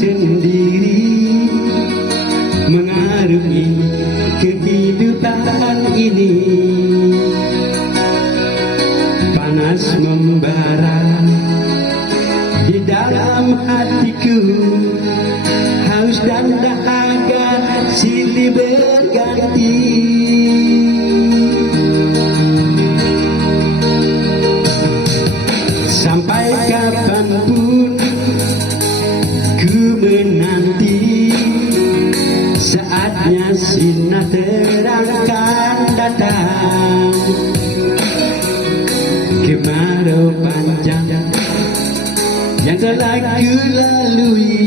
sendiri mengarungi kehidupan ini. Panas membara di dalam hatiku, haus dan dahaga silih berganti. Sampai kapanpun ku menanti, saatnya sinar terang akan datang. Kemarau panjang yang telah ku lalui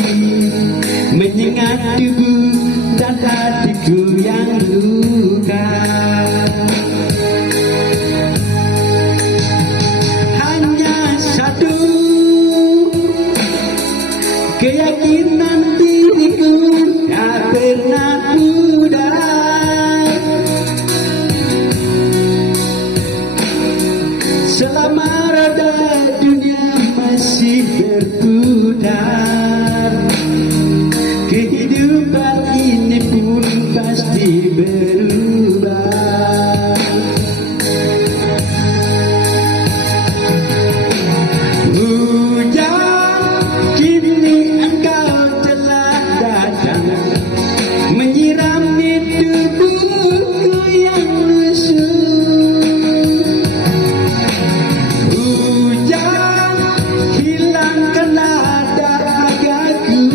menyengat tubuh dan hatiku yang luka. Hanya satu keyakinan diriku tak pernah pudar. Selama roda dunia masih berputar, kehidupan ini pun pasti berubah. Hujan, kini engkau telah datang, menyirami tubuhku yang lusuh. Hujan, hilangkanlah dahagaku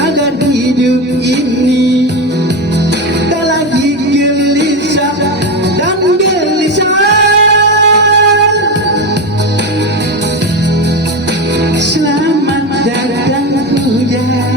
agar hidup ini tak lagi gelisah dan gelisah. Selamat datang hujan.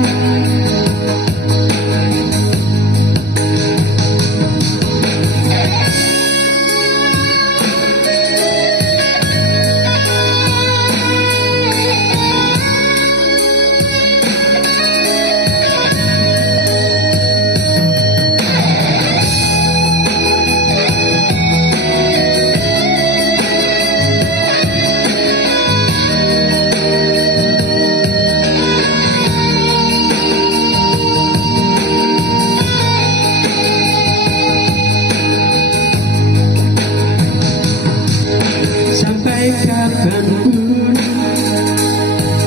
Sampai kapanpun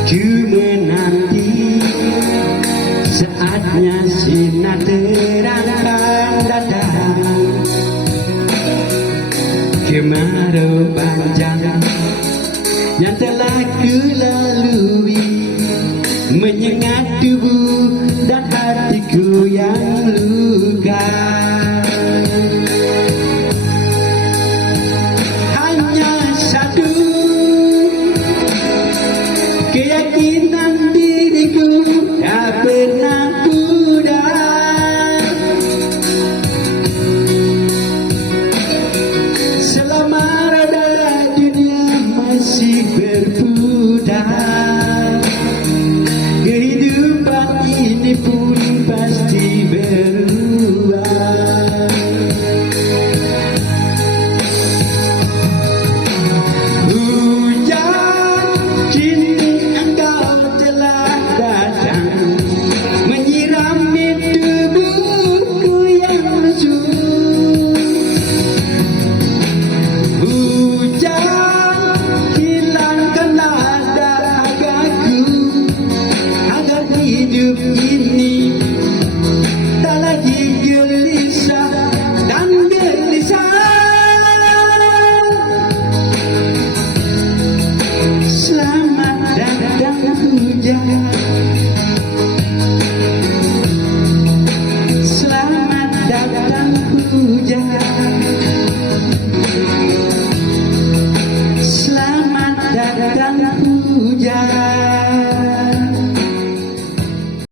ku menanti, saatnya sinar terang akan datang. Kemarau panjang yang telah ku lalui menyengat tubuh